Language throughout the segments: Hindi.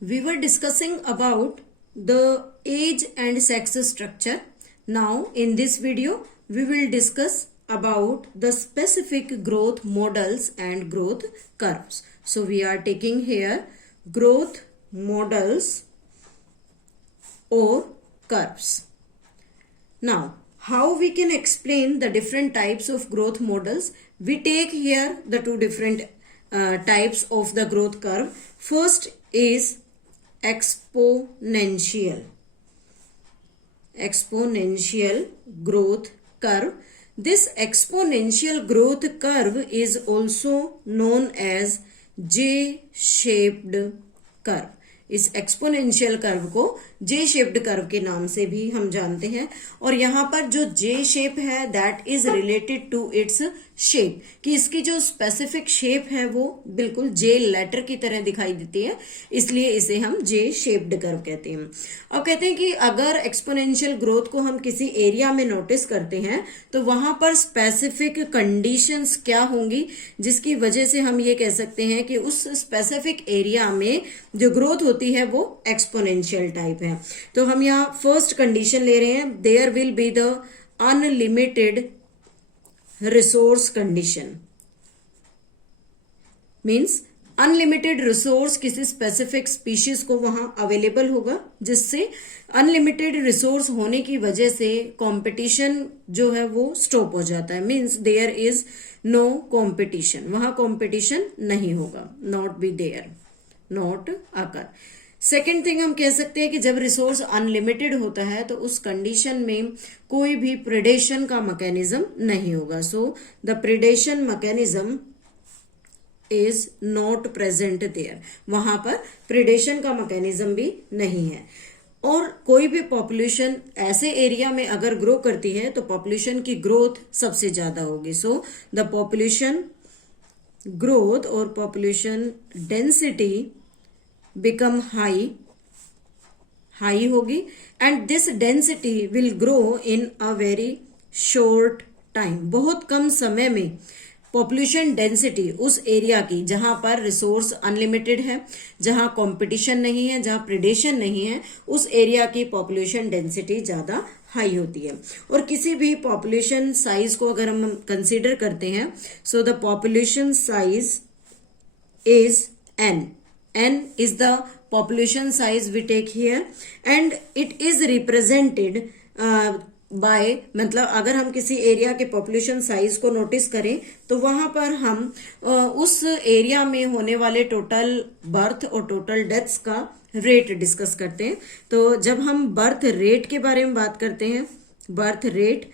we were discussing about the age and sex structure. Now in this video we will discuss about the specific growth models and growth curves. So we are taking here growth models or curves. Now how we can explain the different types of growth models? We take here the two different types of the growth curve. First is exponential growth curve. This exponential growth curve is also known as J-shaped curve. इस एक्सपोनेंशियल कर्व को जे शेप्ड कर्व के नाम से भी हम जानते हैं। और यहाँ पर जो जे शेप है that is related to its shape, कि इसकी जो स्पेसिफिक शेप है वो बिल्कुल जे लेटर की तरह दिखाई देती है, इसलिए इसे हम जे शेप्ड कर्व कहते हैं। अब कहते हैं कि अगर एक्सपोनेंशियल ग्रोथ को हम किसी एरिया में नोटिस करते हैं तो वहां पर स्पेसिफिक कंडीशंस क्या होंगी जिसकी वजह से हम ये कह सकते हैं कि उस स्पेसिफिक एरिया में जो ग्रोथ होती है वो एक्सपोनेंशियल टाइप है। तो हम यहाँ फर्स्ट कंडीशन ले रहे हैं, there will be the unlimited resource condition. Means unlimited resource किसी स्पेसिफिक स्पीशीज को वहां अवेलेबल होगा, जिससे अनलिमिटेड रिसोर्स होने की वजह से कंपटीशन जो है वो स्टॉप हो जाता है। Means there is no competition, वहां कंपटीशन नहीं होगा, not be there, not occur. Second thing हम कह सकते हैं कि जब रिसोर्स अनलिमिटेड होता है तो उस कंडीशन में कोई भी प्रिडेशन का मैकेनिज्म नहीं होगा। So the predation mechanism is not present there, वहां पर प्रिडेशन का मैकेनिज्म भी नहीं है। और कोई भी पॉपुलेशन ऐसे एरिया में अगर ग्रो करती है तो पॉपुलेशन की ग्रोथ सबसे ज्यादा होगी। सो द पॉपुलेशन ग्रोथ और पॉपुलेशन डेंसिटी बिकम हाई होगी, and this density will grow in a very short time. बहुत कम समय में पॉपुलेशन डेंसिटी उस एरिया की जहां पर रिसोर्स अनलिमिटेड है, जहां कंपटीशन नहीं है, जहां प्रिडेशन नहीं है, उस एरिया की पॉपुलेशन डेंसिटी ज्यादा हाई होती है। और किसी भी पॉपुलेशन साइज को अगर हम कंसीडर करते हैं, so the population size is n. n is the population size we take here and it is represented by, मतलब अगर हम किसी एरिया के पॉपुलेशन साइज को नोटिस करें तो वहां पर हम उस एरिया में होने वाले टोटल बर्थ और टोटल डेथ्स का रेट डिस्कस करते हैं। तो जब हम बर्थ रेट के बारे में बात करते हैं, birth rate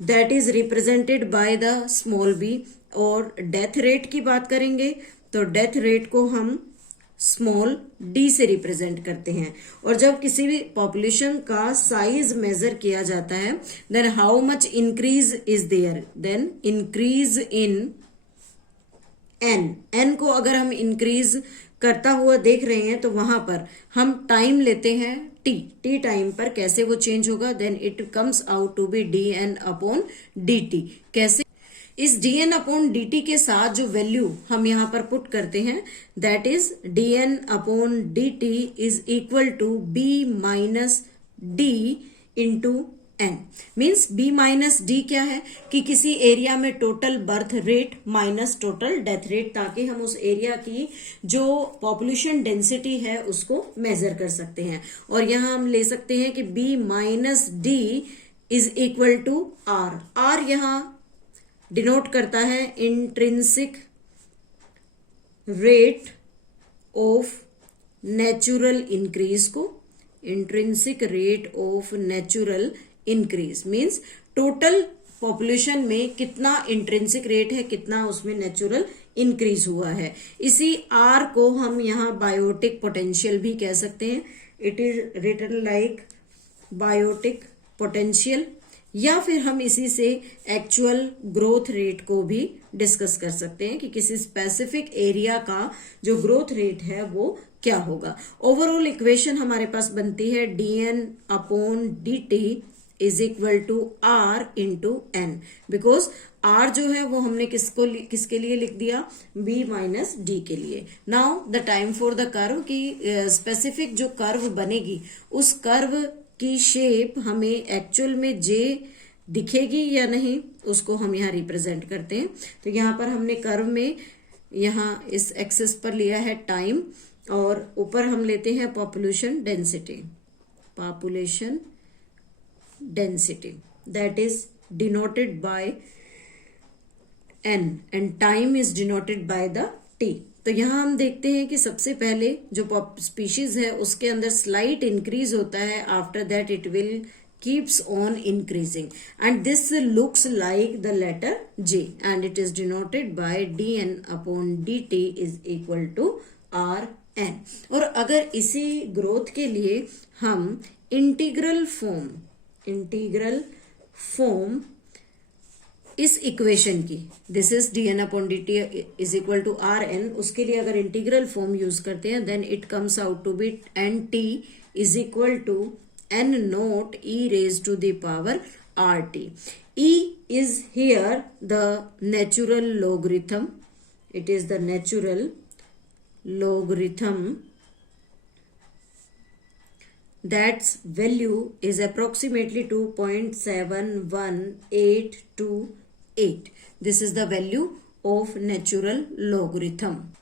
that is represented by the small B, और डेथ रेट की बात करेंगे तो डेथ रेट को हम स्मॉल डी से रिप्रेजेंट करते हैं। और जब किसी भी पॉपुलेशन का साइज मेजर किया जाता है then how much increase is there, then increase in N को अगर हम इंक्रीज करता हुआ देख रहे हैं तो वहां पर हम टाइम लेते हैं टी टाइम पर कैसे वो चेंज होगा, then it comes out to be D N upon D T. कैसे? इस dn अपॉन dt के साथ जो वैल्यू हम यहाँ पर पुट करते हैं that is dn upon dt is equal to b minus d into n। Means b minus d क्या है कि किसी एरिया में total birth rate minus total death rate, ताकि हम उस एरिया की जो पॉपुलेशन डेंसिटी है उसको मेजर कर सकते हैं। और यहाँ हम ले सकते हैं कि b minus d is equal to r। r यहाँ डिनोट करता है intrinsic rate of natural increase को। Intrinsic rate of natural increase means total population में कितना इंट्रिंसिक रेट है, कितना उसमें नेचुरल इंक्रीज हुआ है। इसी आर को हम यहाँ बायोटिक पोटेंशियल भी कह सकते हैं। It is written like biotic potential, या फिर हम इसी से एक्चुअल ग्रोथ रेट को भी डिस्कस कर सकते हैं कि किसी स्पेसिफिक एरिया का जो ग्रोथ रेट है वो क्या होगा। ओवरऑल इक्वेशन हमारे पास बनती है dn upon dt is equal to R into N, because R जो है वो हमने किसके लिए लिख दिया, बी माइनस डी के लिए. Now the time for the curve की स्पेसिफिक जो कर्व बनेगी उस कर्व की शेप हमें एक्चुअल में जे दिखेगी या नहीं, उसको हम यहाँ रिप्रेजेंट करते हैं. तो यहाँ पर हमने कर्व में यहाँ इस एक्सिस पर लिया है टाइम और ऊपर हम लेते हैं population density. population density that is denoted by n and time is denoted by the t. तो यहाँ हम देखते हैं कि सबसे पहले जो स्पीशीज है उसके अंदर स्लाइट इंक्रीज होता है, after that it will keeps on increasing and this looks like the letter J and it is denoted by dn upon dt is equal to rn. और अगर इसी ग्रोथ के लिए हम इंटीग्रल फॉर्म इस इक्वेशन की, this is dn upon dt is equal to rn, उसके लिए अगर इंटीग्रल फॉर्म यूज करते हैं then it comes out to be nt is equal to n naught e raised to the power rt. E is here the natural logarithm. It is the natural logarithm. That's value is approximately 2.71828. This is the value of natural logarithm.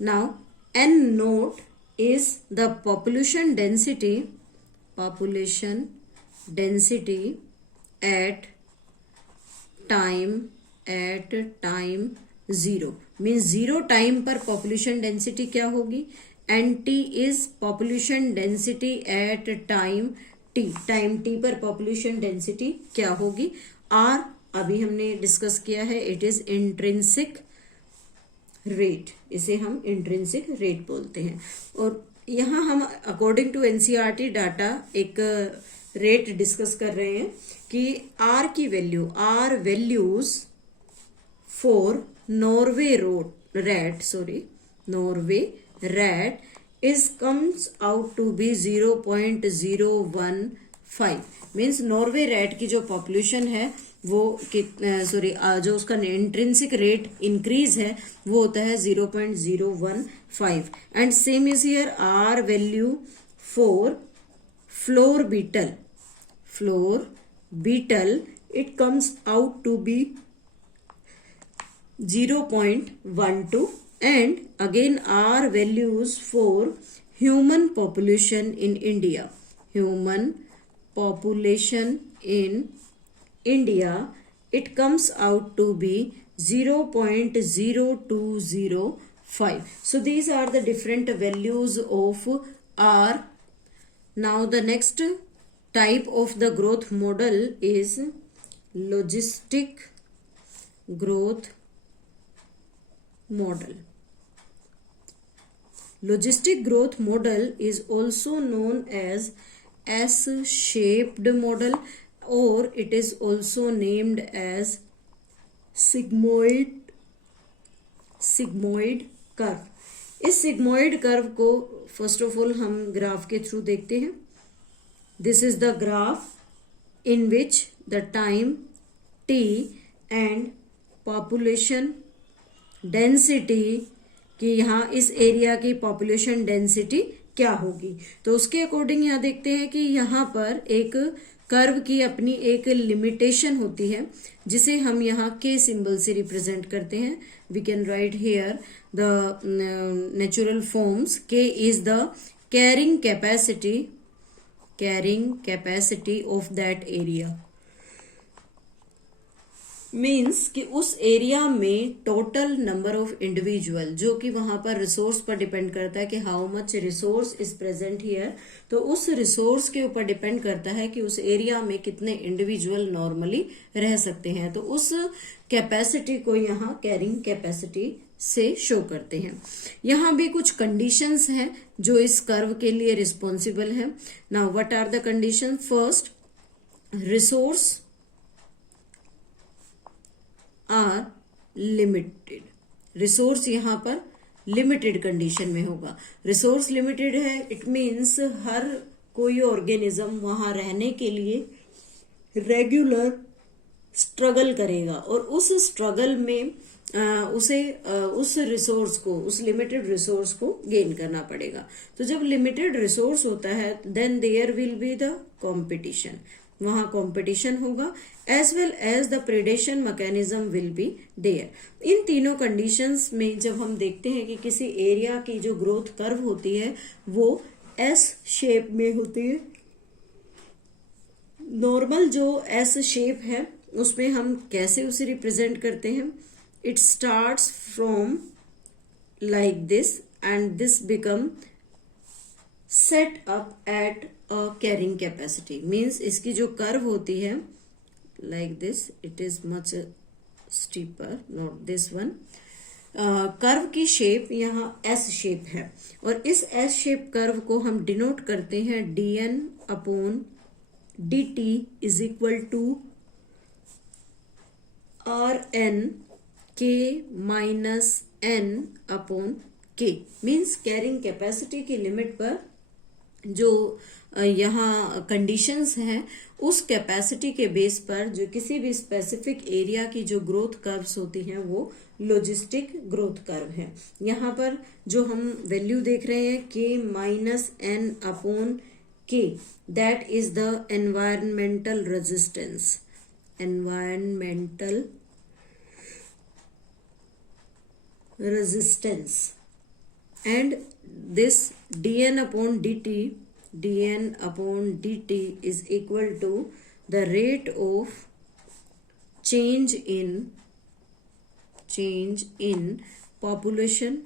Now n naught is the population density at time 0, means 0 time पर पॉपुलेशन डेंसिटी क्या होगी, and T is population density at time T, time T पर पॉपुलेशन डेंसिटी क्या होगी. आर अभी हमने डिस्कस किया है, इट इज इंट्रिंसिक रेट, इसे हम इंट्रिंसिक रेट बोलते हैं. और यहाँ हम अकॉर्डिंग टू एनसीईआरटी डाटा एक रेट डिस्कस कर रहे हैं कि आर की value, R values for Norway rat is comes out to be 0.015. Means Norway rat की जो पॉपुलेशन है वो जो उसका इंट्रिंसिक रेट इंक्रीज है वो होता है 0.015. And same is here R value for flour beetle it comes out to be 0.12. and again our values for human population in India, it comes out to be 0.0205. so these are the different values of R. now the next type of the growth model is logistic growth model. Logistic growth model is also known as S-shaped model, or it is also named as sigmoid curve. इस sigmoid curve को first of all हम ग्राफ के थ्रू देखते हैं. This is the graph in which the time t and population density कि यहाँ इस एरिया की पॉपुलेशन डेंसिटी क्या होगी. तो उसके अकॉर्डिंग यहाँ देखते हैं कि यहाँ पर एक कर्व की अपनी एक लिमिटेशन होती है जिसे हम यहाँ के सिंबल से रिप्रेजेंट करते हैं. We can write here the natural forms. K is the carrying capacity of that area. Means कि उस एरिया में टोटल नंबर ऑफ इंडिविजुअल, जो कि वहां पर रिसोर्स पर डिपेंड करता है कि how much resource is present here. तो उस रिसोर्स के ऊपर डिपेंड करता है कि उस एरिया में कितने इंडिविजुअल नॉर्मली रह सकते हैं. तो उस कैपेसिटी को यहाँ कैरिंग कैपेसिटी से शो करते हैं. यहाँ भी कुछ कंडीशंस हैं जो इस कर्व के लिए रिस्पॉन्सिबल है. Now what are the condition. First, resource are limited. Resource यहाँ पर लिमिटेड कंडीशन में होगा. रिसोर्स लिमिटेड है, इट मीन्स हर कोई ऑर्गेनिज्म वहां रहने के लिए रेगुलर स्ट्रगल करेगा और उस स्ट्रगल में उस रिसोर्स को, उस लिमिटेड रिसोर्स को गेन करना पड़ेगा। तो जब लिमिटेड रिसोर्स होता है then there will be the competition, वहां कंपटीशन होगा, as well as the predation mechanism will be there. इन तीनों कंडीशंस में जब हम देखते हैं कि किसी एरिया की जो ग्रोथ कर्व होती है वो एस शेप में होती है, नॉर्मल जो एस शेप है उसमें हम कैसे उसे रिप्रेजेंट करते हैं, it starts from like this and this become set up at a carrying capacity, means इसकी जो कर्व होती है like this, it is much steeper, not this one. Curve की शेप यहाँ एस शेप है और इस एस शेप कर्व को हम डिनोट करते हैं dn upon dt is equal to rn k minus n upon k, means carrying capacity की लिमिट पर जो यहाँ कंडीशंस हैं उस कैपेसिटी के बेस पर जो किसी भी स्पेसिफिक एरिया की जो ग्रोथ कर्व्स होती हैं वो लॉजिस्टिक ग्रोथ कर्व है। यहाँ पर जो हम वैल्यू देख रहे हैं k minus n upon k, that is the environmental resistance, environmental resistance, and this dn upon dt is equal to the rate of change in population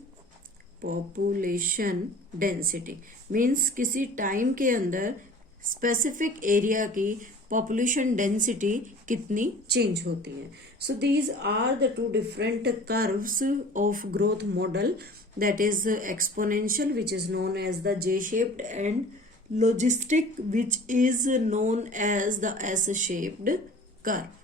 density, means किसी टाइम के अंदर स्पेसिफिक एरिया की पॉपुलेशन डेंसिटी कितनी चेंज होती है। So these are the two different curves of growth model, that is exponential which is known as the J-shaped and logistic which is known as the S-shaped curve.